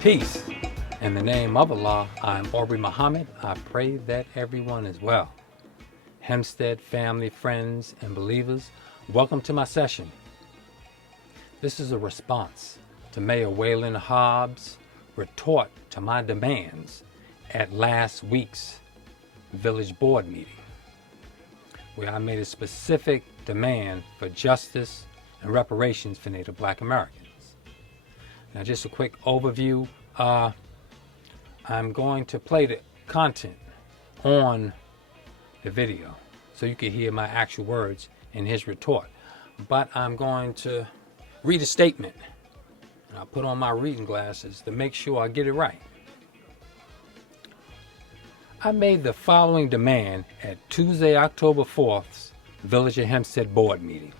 Peace. In the name of Allah, I am Aubrey Muhammad. I pray that everyone is well. Hempstead family, friends, and believers, welcome to my session. This is a response to Mayor Waylyn Hobbs' retort to my demands at last week's village board meeting, where I made a specific demand for justice and reparations for Native Black Americans. Now, just a quick overview. I'm going to play the content on the video so you can hear my actual words in his retort. But I'm going to read a statement, and I'll put on my reading glasses to make sure I get it right. I made the following demand at Tuesday, October 4th's Village of Hempstead board meeting.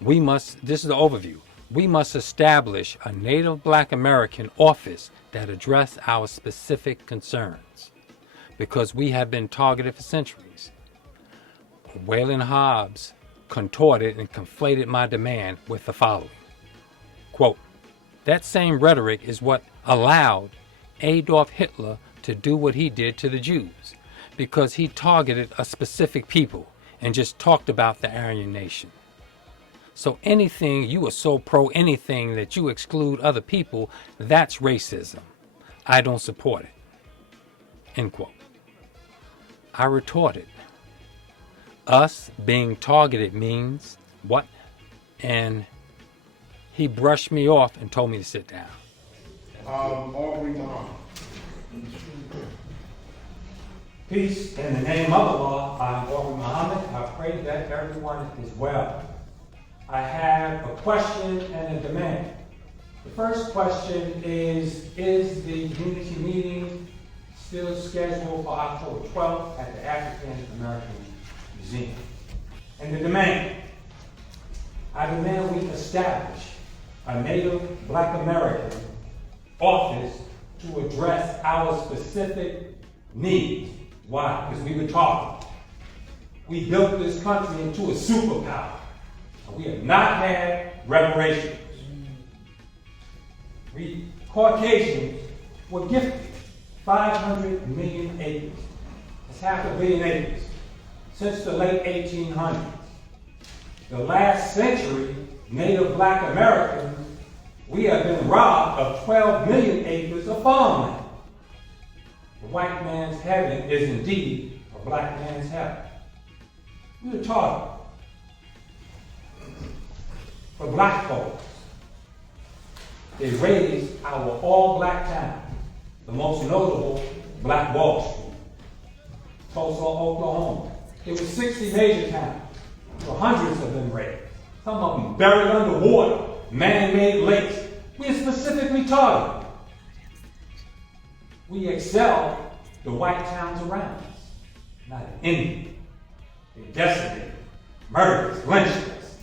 This is the overview. We must establish a Native Black American office that address our specific concerns, because we have been targeted for centuries. Waylyn Hobbs contorted and conflated my demand with the following. Quote, that same rhetoric is what allowed Adolf Hitler to do what he did to the Jews, because he targeted a specific people and just talked about the Aryan nation. So anything, you are so pro anything that you exclude other people, that's racism. I don't support it. End quote. I retorted, us being targeted means what? And he brushed me off and told me to sit down. Aubrey Muhammad. Peace. In the name of Allah, I'm Aubrey Muhammad. I pray that everyone is well. I have a question and a demand. The first question is the unity meeting still scheduled for October 12th at the African American Museum? And the demand, I demand we establish a Native Black American office to address our specific needs. Why? Because we were taught. We built this country into a superpower. We have not had reparations. We Caucasians were gifted 500 million acres. That's half a billion acres since the late 1800s. The last century, Native Black Americans, we have been robbed of 12 million acres of farmland. The white man's heaven is indeed a black man's heaven. We were taught for black folks. They raised our all-black town, the most notable Black Wall Street, Tulsa, Oklahoma. There were 60 major towns. There were hundreds of them raised. Some of them buried underwater, man-made lakes. We are specifically targeted. We excel the white towns around us, not in India. They decimated, murdered us, lynched us,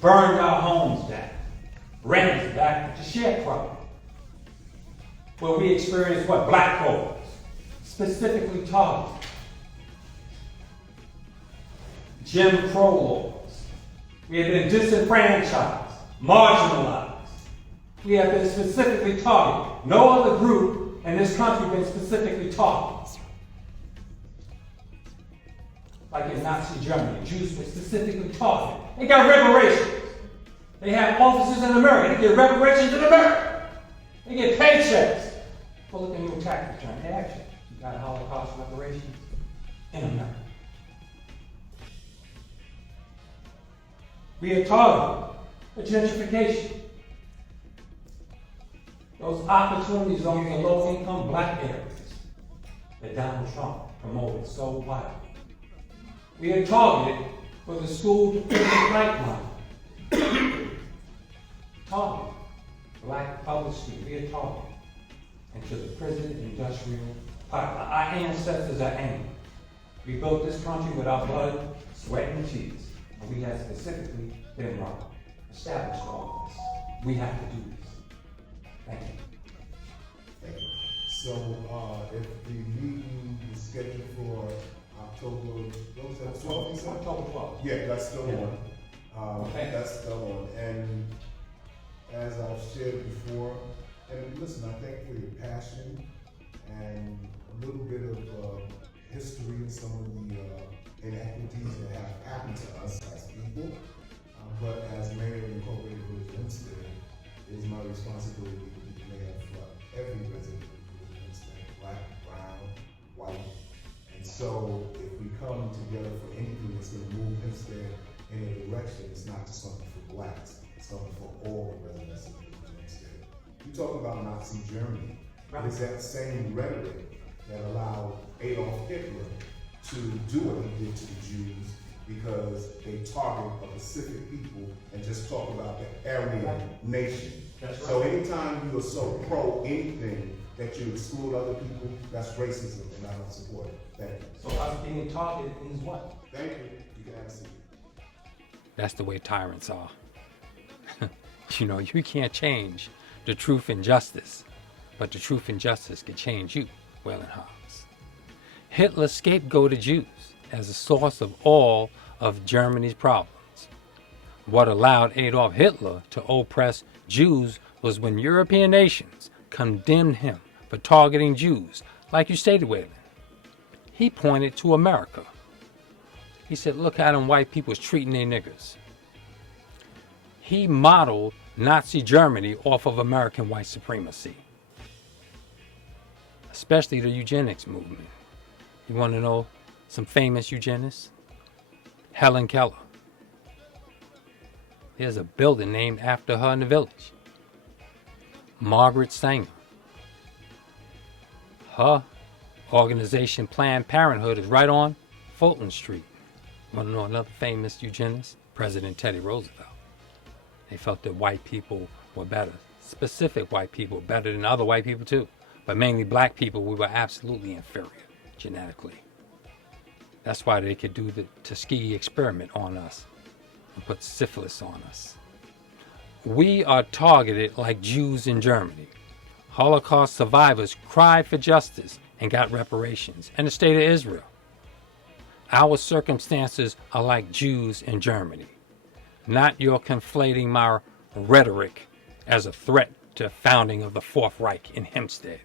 burned our homes down, ran us back to sharecropping, where we experienced what? Black folks, specifically targeted. Jim Crow laws. We have been disenfranchised, marginalized. We have been specifically targeted. No other group in this country been specifically targeted. Like in Nazi Germany, Jews were specifically targeted. They got reparations. They have offices in America. They get reparations in America. They get paychecks for looking at your tax return. Hey, actually, you got Holocaust reparations in America. We are targeted for gentrification. Those opportunity zones in low-income black areas that Donald Trump promoted so widely. We are targeted for the school-to-prison pipeline. Targeted. Black public school. We are targeted into the prison industrial pipeline. Our ancestors are angry. We built this country with our blood, sweat, and tears. And we have specifically been wrong. Established all of this. We have to do this. Thank you. Thank you. So, if the meeting is scheduled for October, what was that, 12th, you said? October 12th. Yeah, that's still Yeah. on. Okay. That's still on. And as I've shared before, and listen, I thank for your passion and a little bit of history and some of the inequities that have happened to us as people. But as mayor of the Incorporated Village of Hempstead, it is my responsibility to be the mayor for every resident of the Village of Hempstead, black, brown, white. And so if we come together for anything that's going to move Hempstead in a direction, it's not just something for blacks, it's something for all the residents of the Village of Hempstead. You talk about Nazi Germany. Right. It's that same rhetoric that allowed Adolf Hitler to do what he did to the Jews, because they target a Pacific people and just talk about the Aryan nation. That's right. So anytime you are so pro anything that you exclude other people, that's racism, and I don't support it. Thank you. So us being targeted means what? Thank you. You can have a seat. That's the way tyrants are. You know, you can't change the truth and justice, but the truth and justice can change you, Waylyn Hobbs. Hitler scapegoated Jews as a source of all of Germany's problems. What allowed Adolf Hitler to oppress Jews was when European nations condemned him for targeting Jews, like you stated, Waylyn. He pointed to America. He said, look how them white people's treating their niggers. He modeled Nazi Germany off of American white supremacy, especially the eugenics movement. You want to know some famous eugenists? Helen Keller. There's a building named after her in the village. Margaret Sanger. Her organization, Planned Parenthood, is right on Fulton Street. Want to know another famous eugenist? President Teddy Roosevelt. They felt that white people were better. Specific white people, better than other white people too. But mainly black people, we were absolutely inferior genetically. That's why they could do the Tuskegee experiment on us and put syphilis on us. We are targeted like Jews in Germany. Holocaust survivors cried for justice and got reparations, and the state of Israel. Our circumstances are like Jews in Germany. Not your conflating my rhetoric as a threat to founding of the Fourth Reich in Hempstead.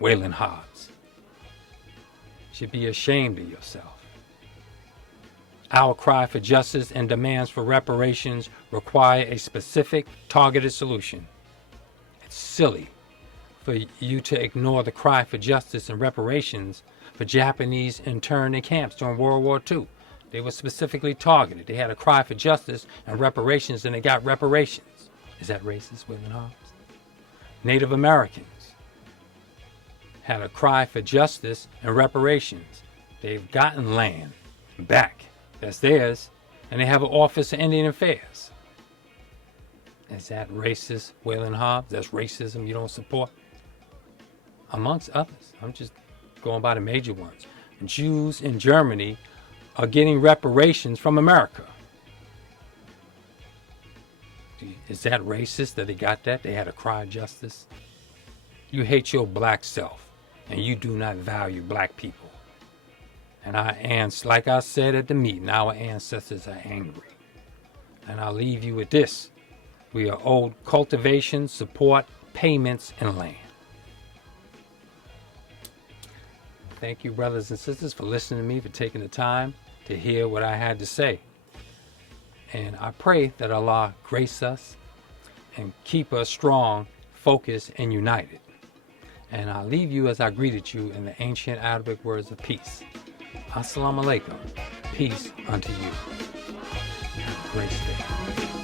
Waylyn Hobbs. Should be ashamed of yourself. Our cry for justice and demands for reparations require a specific, targeted solution. It's silly for you to ignore the cry for justice and reparations for Japanese interned in camps during World War II. They were specifically targeted. They had a cry for justice and reparations, and they got reparations. Is that racist, Waylyn Hobbs? Native Americans had a cry for justice and reparations. They've gotten land back. That's theirs. And they have an Office of Indian Affairs. Is that racist, Waylyn Hobbs? That's racism you don't support? Amongst others. I'm just going by the major ones. Jews in Germany are getting reparations from America. Is that racist that they got that? They had a cry of justice? You hate your black self, and you do not value black people. And like I said at the meeting, our ancestors are angry. And I'll leave you with this. We are owed cultivation, support, payments, and land. Thank you, brothers and sisters, for listening to me, for taking the time to hear what I had to say. And I pray that Allah grace us and keep us strong, focused, and united. And I'll leave you as I greeted you in the ancient Arabic words of peace. Assalamu alaikum. Peace unto you. Have a great day.